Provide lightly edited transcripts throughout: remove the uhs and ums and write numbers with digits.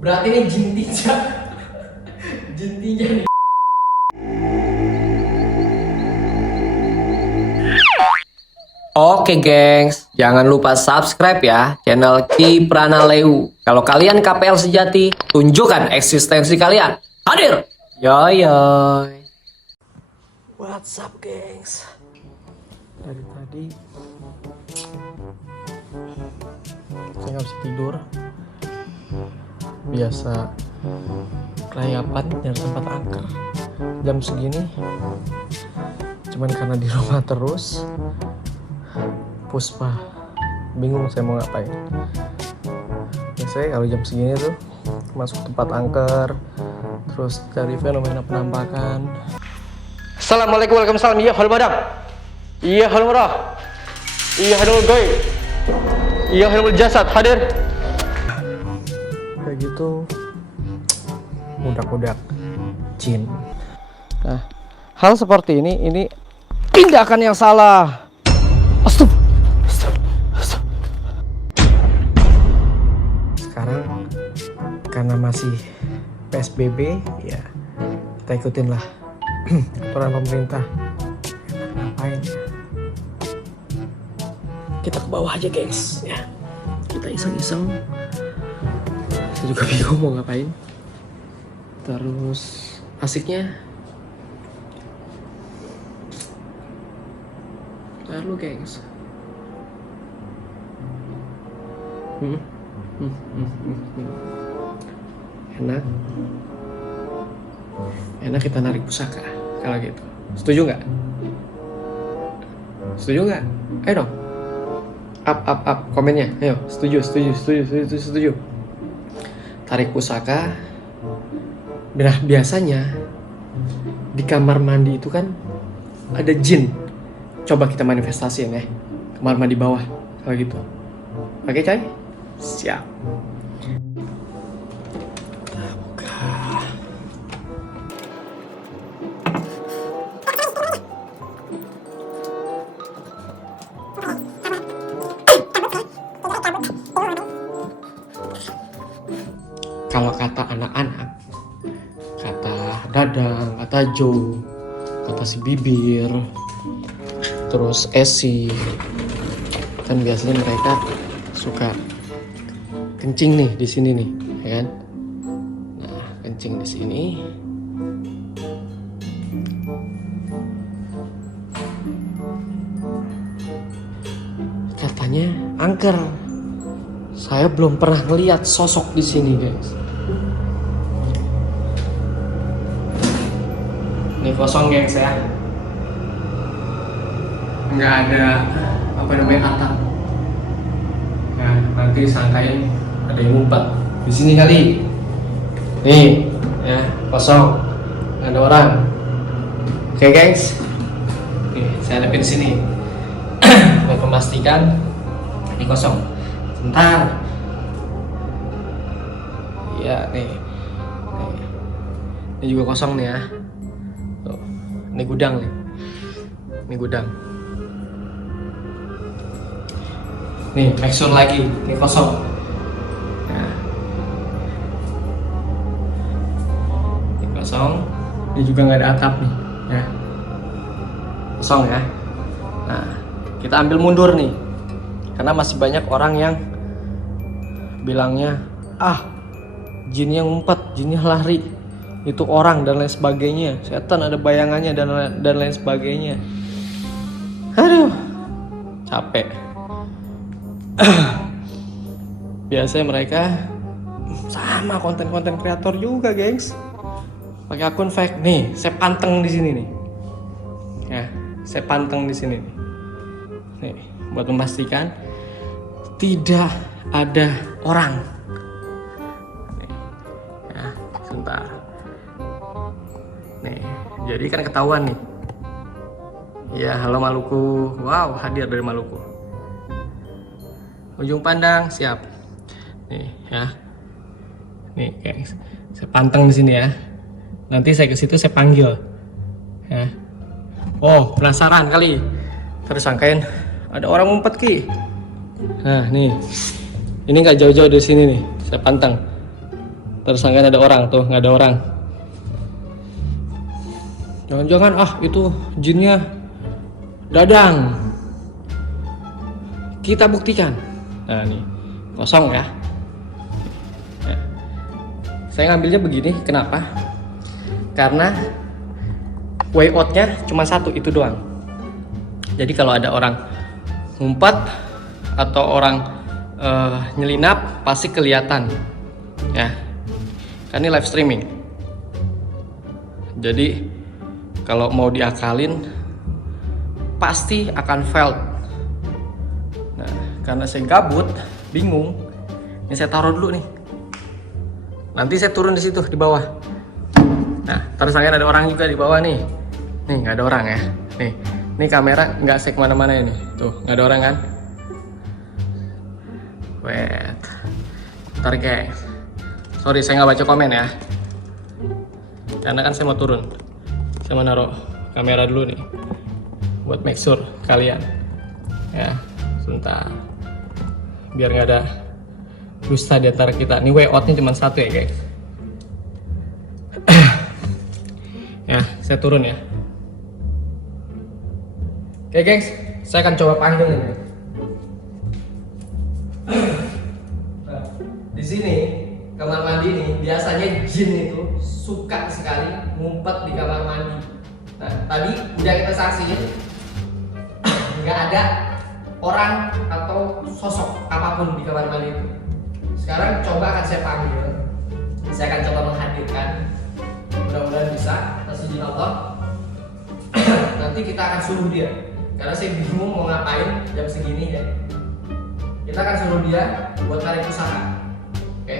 Berarti ini jintinya. Jintinya nih. Oke gengs, jangan lupa subscribe ya channel Kipranaleu. Kalau kalian KPL sejati, tunjukkan eksistensi kalian. Hadir! Yoy yoy. What's up gengs? Dari tadi saya nggak bisa tidur. Biasa kelayapan dan sempat angker jam segini. Cuman karena di rumah terus, Puspa bingung saya mau ngapain. Biasanya kalau jam segini tuh masuk tempat angker, terus cari fenomena penampakan. Assalamualaikum warahmatullahi wabarakatuh. Iya halo madam. Iya halo murah. Iya halo goy. Iya halo jasad hadir. Kayak gitu. Budak-budak jin. Nah, hal seperti ini tindakan yang salah. Astagfirullah. Sekarang karena masih PSBB ya kita ikutin lah aturan pemerintah. Ngapain? Kita ke bawah aja guys ya. Kita iseng-iseng. Saya juga bingung mau ngapain. Terus asiknya lalu gengs. Enak kita narik pusaka kalau gitu. Setuju nggak? Setuju nggak? Ayo dong. Up komennya. Ayo, setuju. Tarik pusaka. Nah, biasanya di kamar mandi itu kan ada jin. Coba kita manifestasiin ya. Kamar mandi bawah kalau gitu. Oke, coy? Siap. Kita buka. Kalau kata anak-anak, kata Dadang, kata Jo, kata si Bibir, terus Esi, kan biasanya mereka suka kencing nih di sini nih, ya kan? Nah, kencing di sini. Katanya angker. Saya belum pernah ngeliat sosok di sini, guys. Ini kosong, gengs ya. Nggak ada apa namanya atap. Nah, nanti sangkain ada yang ngumpet di sini kali. Nih, ya kosong, nggak ada orang. Oke, guys. Oke, saya hadapin sini. Untuk memastikan ini kosong. Sebentar. Iya, nih. Ini juga kosong nih ya. Tuh, ini gudang nih. Ini gudang. Nih, make sure lagi, ini kosong. Nah. Ini kosong. Ini juga nggak ada atap nih, ya. Kosong ya. Nah, kita ambil mundur nih, karena masih banyak orang yang bilangnya, jin yang ngumpet, jinnya lari, itu orang dan lain sebagainya, setan ada bayangannya dan lain sebagainya. Aduh, capek. Biasanya mereka sama konten-konten kreator juga, gengs. Pakai akun fake. Nih, saya panteng di sini nih. Ya, saya panteng di sini nih. Nih, buat memastikan tidak ada orang. Nih, ya, sebentar. Nih, jadi kan ketahuan nih. Ya, halo Maluku. Wow, hadir dari Maluku. Ujung pandang siap. Nih ya. Nih guys, saya panteng di sini ya. Nanti saya ke situ saya panggil. Ya. Oh, penasaran kali. Terus sangkain ada orang ngumpet ki. Nah, nih. Ini nggak jauh-jauh dari sini nih. Saya panteng. tersangka ada orang tuh, nggak ada orang. Jangan-jangan itu jinnya Dadang. Kita buktikan. Nah nih kosong ya. Saya ngambilnya begini, kenapa? Karena way out-nya cuma satu, itu doang. Jadi kalau ada orang ngumpet atau orang nyelinap pasti kelihatan ya. Kan ini live streaming. Jadi kalau mau diakalin pasti akan failed. Nah, karena saya gabut, bingung, ini saya taruh dulu nih. Nanti saya turun di situ di bawah. Nah, tersangka ada orang juga di bawah nih. Nih nggak ada orang ya. Nih kamera nggak saya kemana-mana ini. Tuh nggak ada orang kan? Wait, ntar guys. Sorry saya nggak baca komen ya. Karena kan saya mau turun. Saya mau naruh kamera dulu nih. Buat make sure kalian. Ya, sebentar. Biar nggak ada dusta di antara kita. Ini way out-nya cuma satu ya guys. Ya, saya turun ya. Oke guys, saya akan coba panggil ini. Nah, di sini kamar mandi nih, biasanya jin itu suka sekali ngumpet di kamar mandi. Nah, tadi udah kita saksiin nggak ada orang atau sosok apapun di kamar mandi itu. Sekarang coba akan saya panggil. Saya akan coba menghadirkan. Mudah-mudahan bisa, atas izin Allah. Nanti kita akan suruh dia. Karena saya bingung mau ngapain jam segini ya. Kita akan suruh dia buat tarik pusaka. Oke.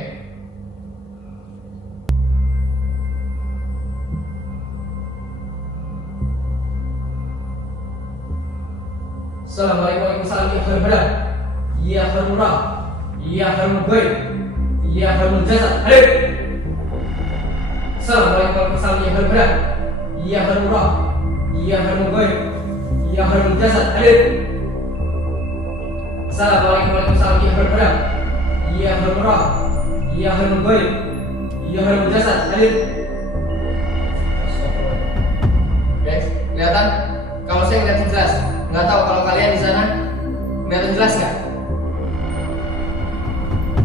Assalamualaikum warahmatullahi wabarakatuh. Ya Harurah, ya Harul Ghaib, ya Harul Jasad. Hadir. Assalamualaikum warahmatullahi wabarakatuh. Ya Harurah, ya Harul Ghaib, ya Harul Jasad. Hadir. Assalamualaikum warahmatullahi wabarakatuh. Ya Harurah, ya Harul Ghaib, ya Harul Jasad. Hadir. Guys, kelihatan? Kalau saya ngeliatin jelas. Nggak tahu kalau kalian di sana kelihatan jelas nggak?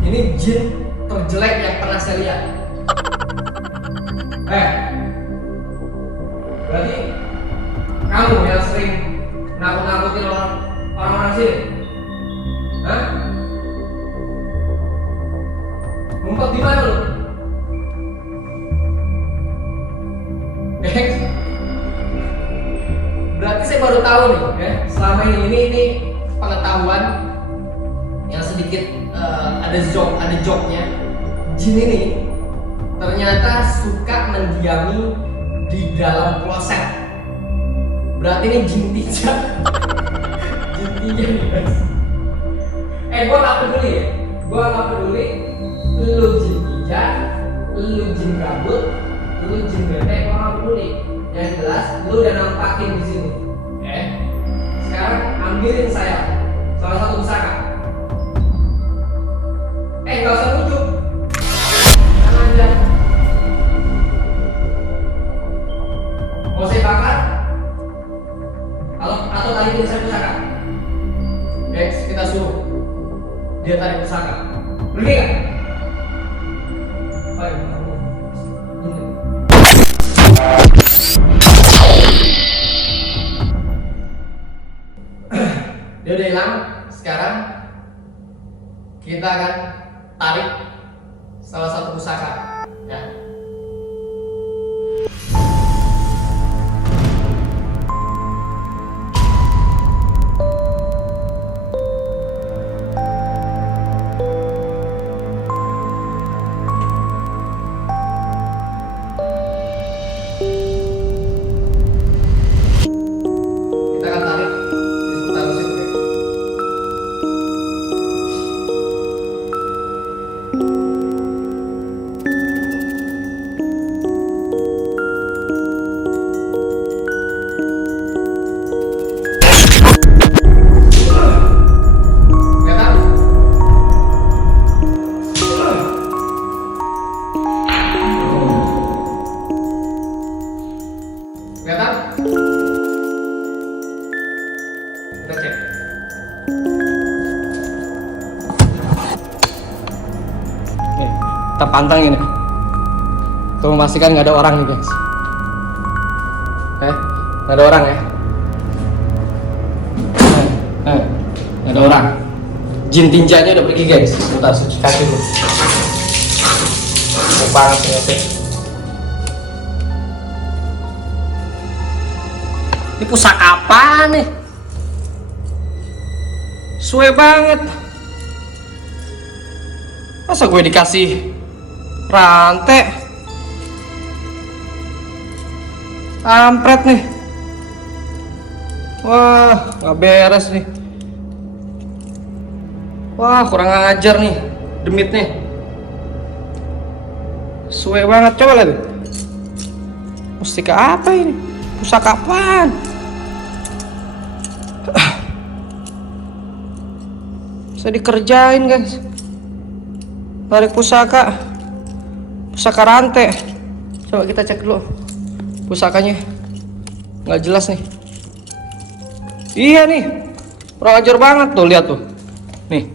Ini jin terjelek yang pernah saya lihat. Berarti kamu yang sering nakut-nakutin orang-orang sini? Hah? Ngumpet di mana lu? Berarti saya baru tahu nih, ya. Selama ini pengetahuan yang sedikit ada joknya. Jin ini ternyata suka mendiami di dalam kloset. Berarti ini jin tiga. Jin tiga nih guys. Gua nggak peduli ya. Gua nggak peduli. Lu jin tiga, lu jin kabut, lu jin bebek, gua nggak peduli. Yang jelas, lu udah nampakin di sini. Sekarang ambilin saya salah satu pusaka. Gak usah lucu. Tenang aja. Mau saya bakar? Atau tarikin saya pusaka? Guys, kita suruh dia tarik pusaka. Pergi gak? Baik. Dia udah hilang. Sekarang kita akan tarik salah satu pusaka ya. Kita akan tarik di seputar situ ya. Kita pantengin ya. Untuk memastikan nggak ada orang nih guys. Nggak ada orang ya. Nggak ada orang. Jin tinjanya udah pergi guys. Sebentar suci kaki dulu. Mau panas ternyata. Ini pusaka apa nih? Suwe banget. Masa gue dikasih rantai? Kampret nih. Wah, nggak beres nih. Wah, kurang ajar nih demit nih. Suwe banget. Coba lihat. Mustika apa ini? Pusaka apaan? Bisa dikerjain guys. Tarik pusaka rantai. Coba kita cek dulu pusakanya. Nggak jelas nih. Iya nih, kurang ajar banget tuh, lihat tuh nih.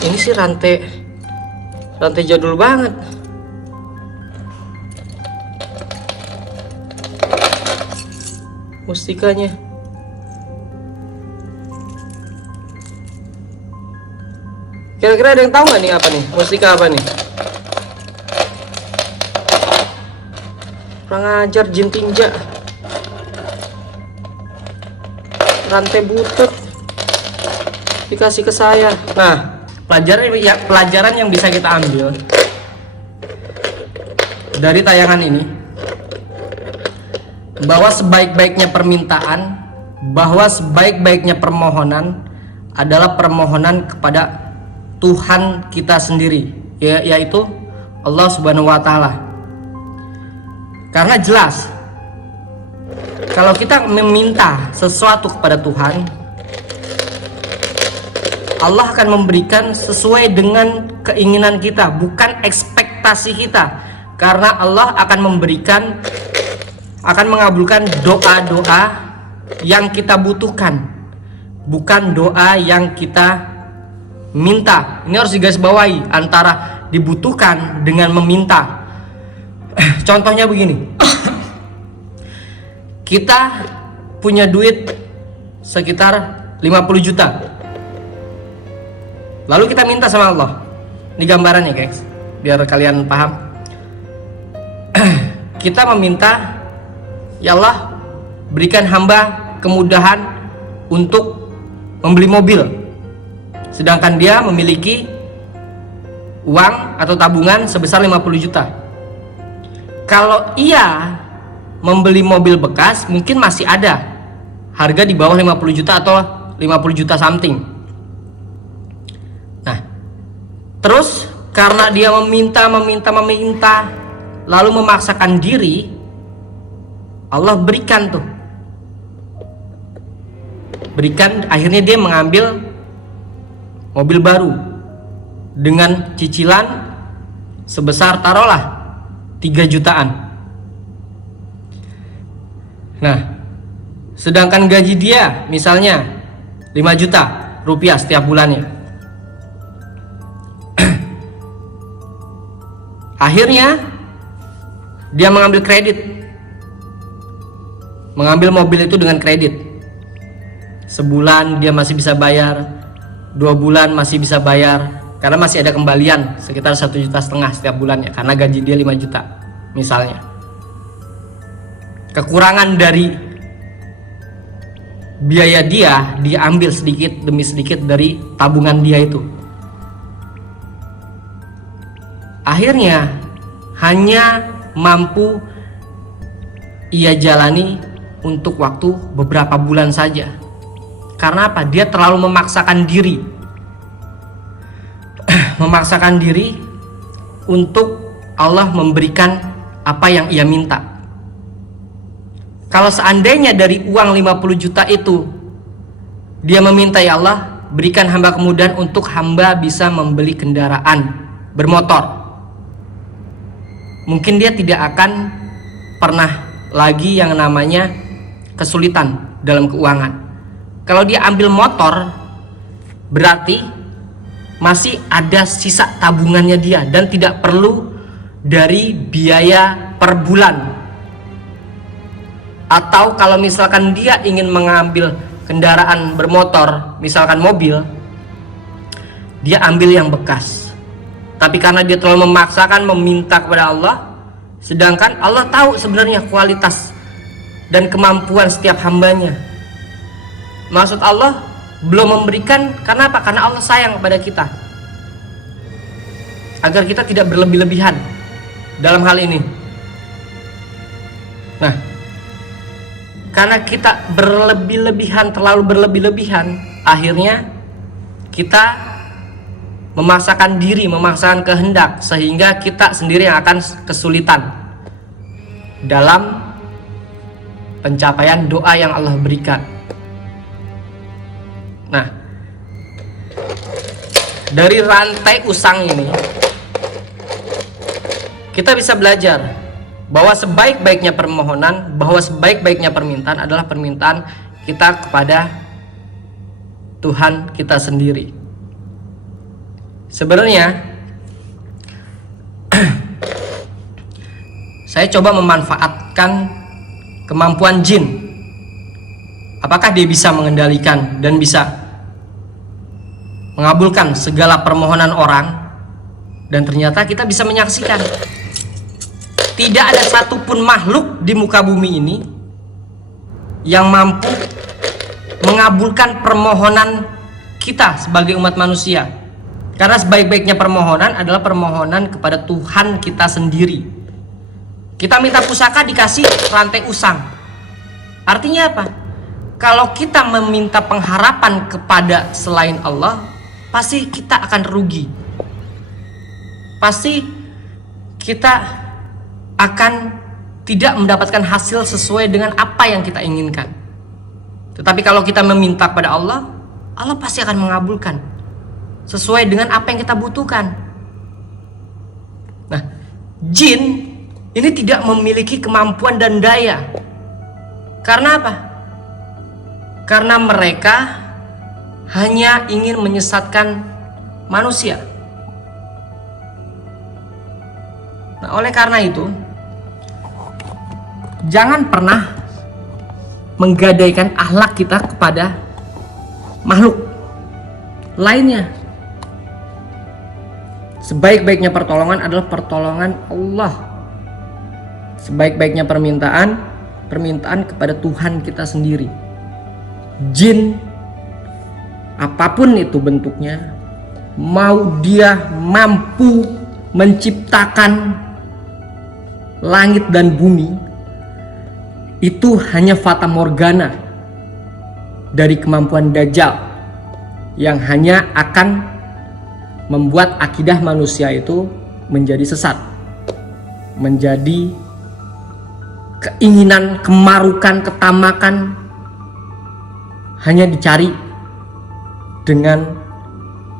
Ini sih rantai jadul banget. Mustikanya kira-kira ada yang tahu nggak nih apa nih mustika apa nih? Kurang ajar, jin tinja, rantai butut dikasih ke saya. Nah, pelajaran yang bisa kita ambil dari tayangan ini, bahwa sebaik-baiknya permintaan, bahwa sebaik-baiknya permohonan adalah permohonan kepada Tuhan kita sendiri, yaitu Allah Subhanahu wa Ta'ala. Karena jelas, kalau kita meminta sesuatu kepada Tuhan, Allah akan memberikan sesuai dengan keinginan kita, bukan ekspektasi kita. Karena Allah akan mengabulkan doa-doa yang kita butuhkan, bukan doa yang kita minta. Ini harus digarisbawahi antara dibutuhkan dengan meminta. Contohnya begini. Kita punya duit sekitar 50 juta. Lalu kita minta sama Allah. Ini gambarannya guys, biar kalian paham. Kita meminta, ya Allah, berikan hamba kemudahan untuk membeli mobil. Sedangkan dia memiliki uang atau tabungan sebesar 50 juta. Kalau ia membeli mobil bekas, mungkin masih ada harga di bawah 50 juta atau 50 juta something. Nah, terus karena dia meminta, lalu memaksakan diri, Allah berikan tuh. Berikan, akhirnya dia mengambil mobil baru dengan cicilan sebesar taruhlah 3 jutaan. Nah, sedangkan gaji dia misalnya 5 juta rupiah setiap bulannya. Akhirnya dia mengambil kredit, mengambil mobil itu dengan kredit. Sebulan dia masih bisa bayar, 2 bulan masih bisa bayar, karena masih ada kembalian sekitar 1,5 juta setiap bulannya, karena gaji dia 5 juta misalnya. Kekurangan dari biaya dia diambil sedikit demi sedikit dari tabungan dia itu. Akhirnya hanya mampu ia jalani untuk waktu beberapa bulan saja. Karena apa? Dia terlalu memaksakan diri. Memaksakan diri untuk Allah memberikan apa yang ia minta. Kalau seandainya dari uang 50 juta itu dia meminta, ya Allah, berikan hamba kemudahan untuk hamba bisa membeli kendaraan bermotor, mungkin dia tidak akan pernah lagi yang namanya kesulitan dalam keuangan. Kalau dia ambil motor berarti masih ada sisa tabungannya dia dan tidak perlu dari biaya per bulan. Atau kalau misalkan dia ingin mengambil kendaraan bermotor, misalkan mobil, dia ambil yang bekas. Tapi karena dia terlalu memaksakan meminta kepada Allah, sedangkan Allah tahu sebenarnya kualitas dan kemampuan setiap hambanya. Maksud Allah belum memberikan karena apa? Karena Allah sayang kepada kita, agar kita tidak berlebih-lebihan dalam hal ini. Nah, karena kita berlebih-lebihan, terlalu berlebih-lebihan, akhirnya kita memaksakan diri, memaksakan kehendak, sehingga kita sendiri yang akan kesulitan dalam pencapaian doa yang Allah berikan. Nah, dari rantai usang ini kita bisa belajar bahwa sebaik-baiknya permohonan, bahwa sebaik-baiknya permintaan adalah permintaan kita kepada Tuhan kita sendiri. Sebenarnya saya coba memanfaatkan kemampuan jin. Apakah dia bisa mengendalikan dan bisa mengabulkan segala permohonan orang? Dan ternyata kita bisa menyaksikan tidak ada satupun makhluk di muka bumi ini yang mampu mengabulkan permohonan kita sebagai umat manusia. Karena sebaik-baiknya permohonan adalah permohonan kepada Tuhan kita sendiri. Kita minta pusaka dikasih rantai usang. Artinya apa? Kalau kita meminta pengharapan kepada selain Allah, pasti kita akan rugi. Pasti kita akan tidak mendapatkan hasil sesuai dengan apa yang kita inginkan. Tetapi kalau kita meminta kepada Allah, Allah pasti akan mengabulkan sesuai dengan apa yang kita butuhkan. Nah, jin ini tidak memiliki kemampuan dan daya. Karena apa? Karena mereka hanya ingin menyesatkan manusia. Nah, oleh karena itu, jangan pernah menggadaikan akhlak kita kepada makhluk lainnya. Sebaik-baiknya pertolongan adalah pertolongan Allah. Sebaik-baiknya permintaan kepada Tuhan kita sendiri. Jin apapun itu bentuknya, mau dia mampu menciptakan langit dan bumi, itu hanya fata morgana dari kemampuan Dajjal yang hanya akan membuat akidah manusia itu menjadi sesat, menjadi keinginan, kemarukan, ketamakan hanya dicari dengan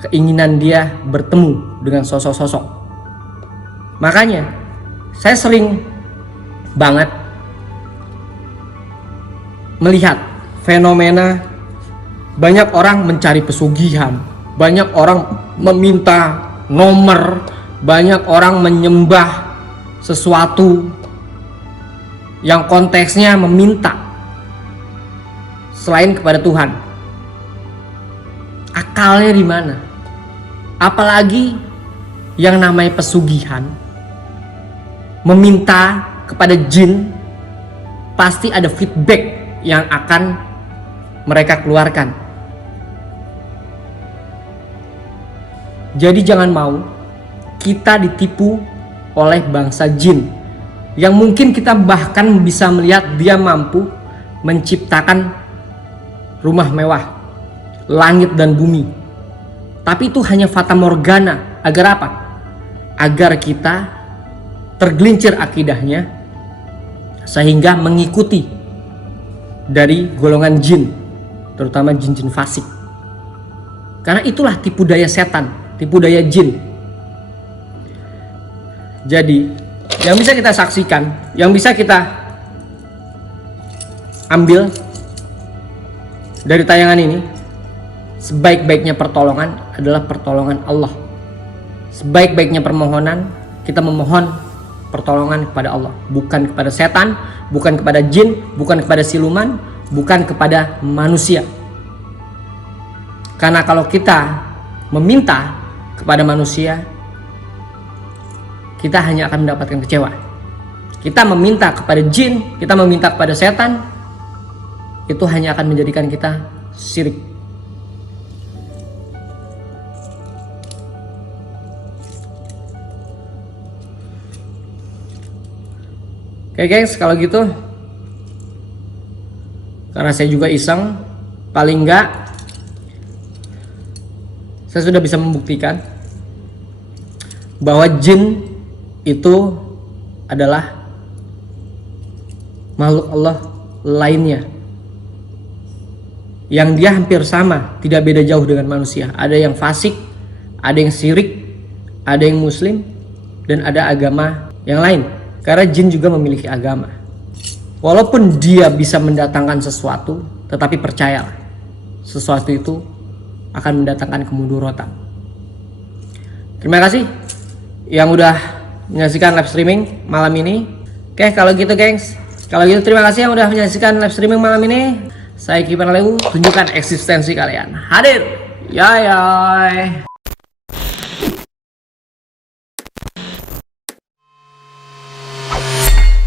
keinginan dia bertemu dengan sosok-sosok. Makanya saya sering banget melihat fenomena banyak orang mencari pesugihan, banyak orang meminta nomor, banyak orang menyembah sesuatu yang konteksnya meminta selain kepada Tuhan. Akalnya di mana? Apalagi yang namanya pesugihan, meminta kepada jin, pasti ada feedback yang akan mereka keluarkan. Jadi jangan mau kita ditipu oleh bangsa jin yang mungkin kita bahkan bisa melihat dia mampu menciptakan rumah mewah, langit dan bumi. Tapi itu hanya fata morgana. Agar apa? Agar kita tergelincir akidahnya sehingga mengikuti dari golongan jin, terutama jin-jin fasik. Karena itulah tipu daya setan, tipu daya jin. Jadi yang bisa kita saksikan, yang bisa kita ambil dari tayangan ini, sebaik-baiknya pertolongan adalah pertolongan Allah. Sebaik-baiknya permohonan, kita memohon pertolongan kepada Allah, bukan kepada setan, bukan kepada jin, bukan kepada siluman, bukan kepada manusia. Karena kalau kita meminta kepada manusia, kita hanya akan mendapatkan kecewa. Kita meminta kepada jin, kita meminta kepada setan, itu hanya akan menjadikan kita syirik. Oke gengs, kalau gitu karena saya juga iseng, paling enggak saya sudah bisa membuktikan bahwa jin itu adalah makhluk Allah lainnya yang dia hampir sama, tidak beda jauh dengan manusia. Ada yang fasik, ada yang syirik, ada yang muslim, dan ada agama yang lain. Karena jin juga memiliki agama. Walaupun dia bisa mendatangkan sesuatu, tetapi percayalah, sesuatu itu akan mendatangkan kemudorotan. Terima kasih yang udah menyaksikan live streaming malam ini. Oke, kalau gitu gengs, kalau gitu terima kasih yang udah menyaksikan live streaming malam ini. Saya Kipan Lewu, tunjukkan eksistensi kalian. Hadir. Yay.